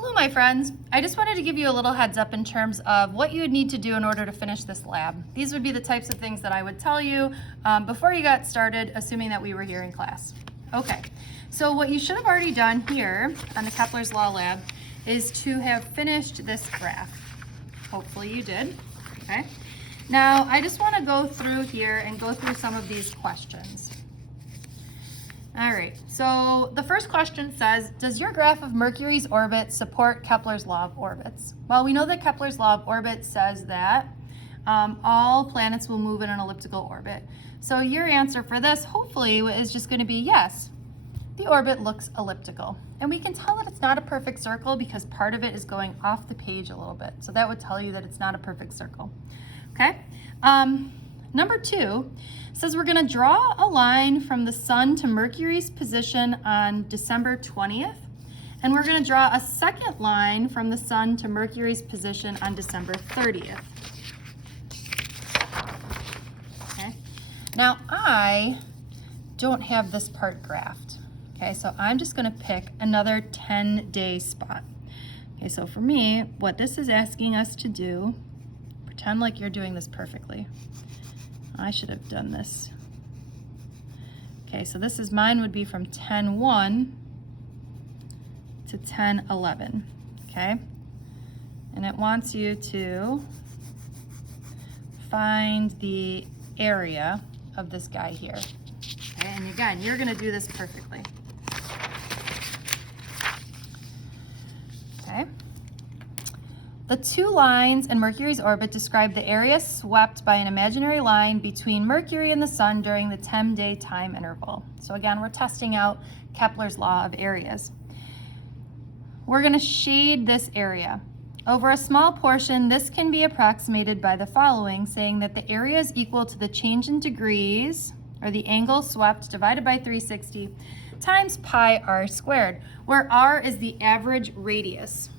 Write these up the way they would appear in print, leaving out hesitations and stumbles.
Hello, my friends. I just wanted to give you a little heads up in terms of what you would need to do in order to finish this lab. These would be the types of things that I would tell you before you got started, assuming that we were here in class. Okay, so what you should have already done here on the Kepler's Law Lab is to have finished this graph. Hopefully you did, okay? Now, I just want to go through here and go through some of these questions. All right, so the first question says, does your graph of Mercury's orbit support Kepler's law of orbits? Well, we know that Kepler's law of orbits says that all planets will move in an elliptical orbit. So your answer for this, hopefully, is just going to be yes, the orbit looks elliptical. And we can tell that it's not a perfect circle because part of it is going off the page a little bit. So that would tell you that it's not a perfect circle. Okay? Number 2 says we're going to draw a line from the sun to Mercury's position on December 20th, and we're going to draw a second line from the sun to Mercury's position on December 30th. Okay. Now I don't have this part graphed. Okay, so I'm just going to pick another 10-day spot. Okay, so for me, what this is asking us to do, pretend like you're doing this perfectly. I should have done this. Okay, so this is mine would be from 10-1 to 10-11, okay? And it wants you to find the area of this guy here. Okay, and again, you're gonna do this perfectly. Okay. The two lines in Mercury's orbit describe the area swept by an imaginary line between Mercury and the sun during the 10-day time interval. So again, we're testing out Kepler's law of areas. We're going to shade this area. Over a small portion, this can be approximated by the following, saying that the area is equal to the change in degrees, or the angle swept divided by 360, times pi r squared, where r is the average radius.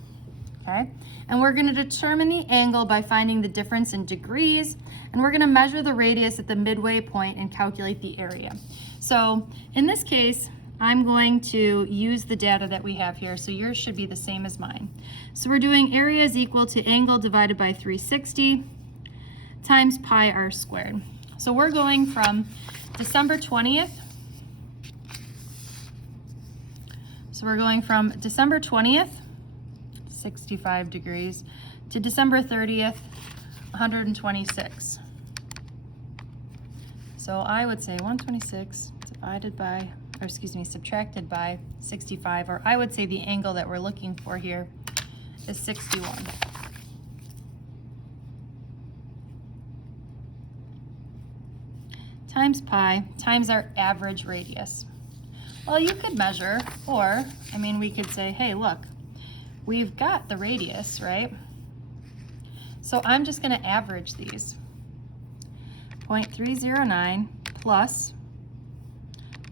Okay? And we're going to determine the angle by finding the difference in degrees, and we're going to measure the radius at the midway point and calculate the area. So in this case, I'm going to use the data that we have here, so yours should be the same as mine. So we're doing area is equal to angle divided by 360 times pi r squared. So we're going from December 20th. So we're going from December 20th, 65 degrees, to December 30th, 126. So I would say 126 divided by, or excuse me, subtracted by 65, or I would say the angle that we're looking for here is 61. Times pi times our average radius. Well, you could measure, or, I mean, we could say, hey, look, we've got the radius, right? So I'm just going to average these. 0.309 plus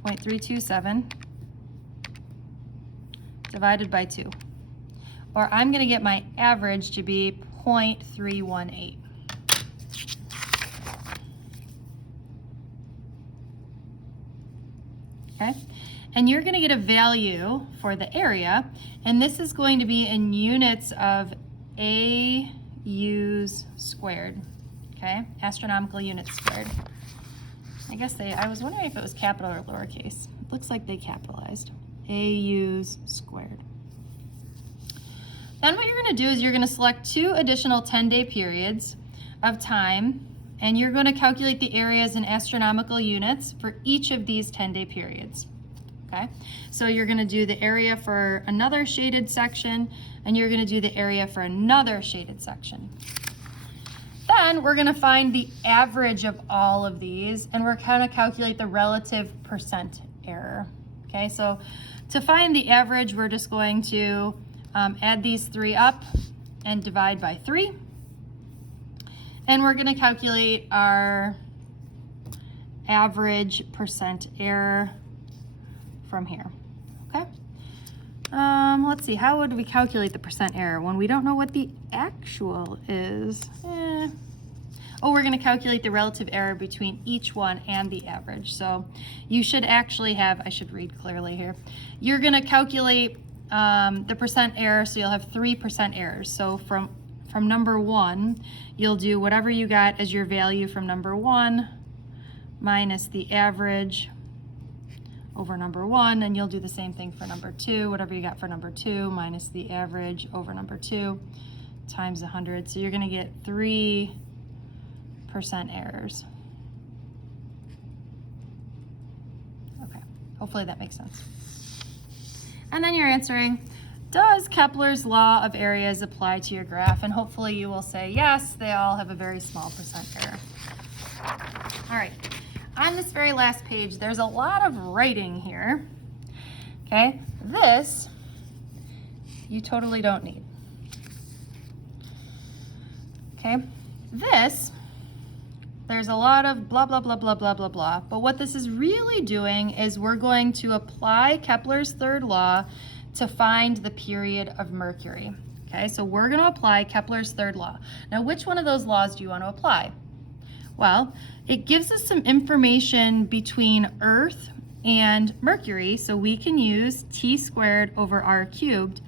0.327 divided by 2. Or I'm going to get my average to be 0.318. Okay? And you're going to get a value for the area, and this is going to be in units of AUs squared, okay? Astronomical units squared. I guess I was wondering if it was capital or lowercase. It looks like they capitalized. AUs squared. Then what you're going to do is you're going to select 2 additional 10-day periods of time, and you're going to calculate the areas in astronomical units for each of these 10-day periods. Okay, so you're going to do the area for another shaded section, and you're going to do the area for another shaded section. Then we're going to find the average of all of these, and we're going to calculate the relative percent error. Okay, so to find the average, we're just going to add these 3 up and divide by 3. And we're going to calculate our average percent error from here, okay? Let's see, how would we calculate the percent error when we don't know what the actual is? Oh, we're gonna calculate the relative error between each one and the average. So you should actually have, I should read clearly here. You're gonna calculate the percent error, so you'll have 3% errors. So from number 1, you'll do whatever you got as your value from number 1 minus the average over number 1, and you'll do the same thing for number 2, whatever you got for number 2 minus the average over number 2 times 100. So you're going to get 3% errors. Okay, hopefully that makes sense. And then you're answering, does Kepler's law of areas apply to your graph? And hopefully you will say yes, they all have a very small percent error. All right, on this very last page, there's a lot of writing here. Okay, this you totally don't need. Okay, this, there's a lot of blah, blah, blah, blah, blah, blah, blah. But what this is really doing is we're going to apply Kepler's third law to find the period of Mercury. Okay, so we're going to apply Kepler's third law. Now, which one of those laws do you want to apply? Well, it gives us some information between Earth and Mercury, so we can use t squared over r cubed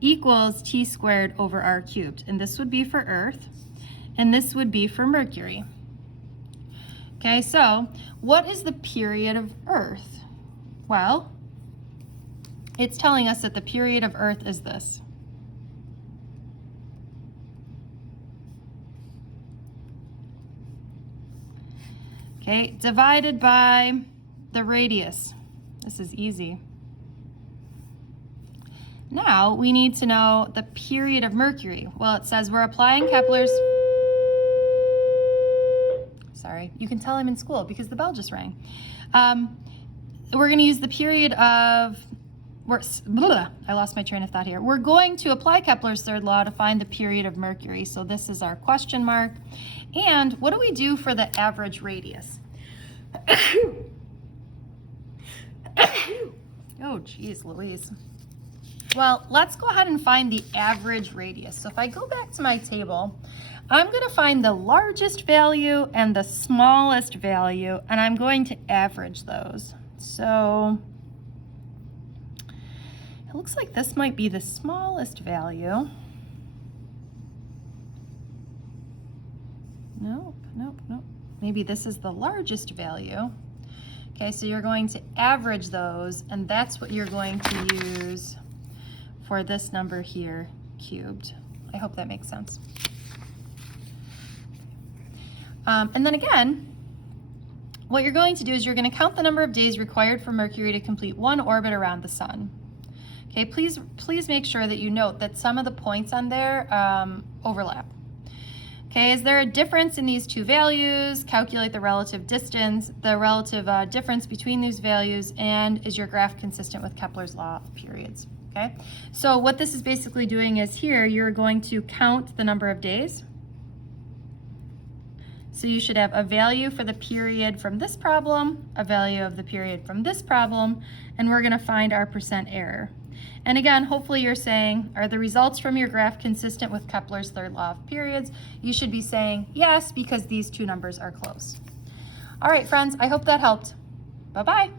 equals t squared over r cubed. And this would be for Earth, and this would be for Mercury. Okay, so what is the period of Earth? Well, it's telling us that the period of Earth is this. Okay, divided by the radius. This is easy. Now we need to know the period of Mercury. Well, it says we're applying Kepler's... Sorry, you can tell I'm in school because the bell just rang. We're going to use the period of... I lost my train of thought here. We're going to apply Kepler's third law to find the period of Mercury. So this is our question mark. And what do we do for the average radius? Oh, geez, Louise. Well, let's go ahead and find the average radius. So if I go back to my table, I'm going to find the largest value and the smallest value, and I'm going to average those. So it looks like this might be the smallest value. Nope, nope, nope. Maybe this is the largest value. Okay, so you're going to average those, and that's what you're going to use for this number here, cubed. I hope that makes sense. And then again, what you're going to do is you're going to count the number of days required for Mercury to complete one orbit around the sun. Okay, please make sure that you note that some of the points on there overlap. Okay, is there a difference in these two values? Calculate the relative distance, the relative difference between these values, and is your graph consistent with Kepler's law of periods? Okay, so what this is basically doing is here you're going to count the number of days. So you should have a value for the period from this problem, a value of the period from this problem, and we're going to find our percent error. And again, hopefully you're saying, are the results from your graph consistent with Kepler's third law of periods? You should be saying yes, because these two numbers are close. All right, friends, I hope that helped. Bye-bye.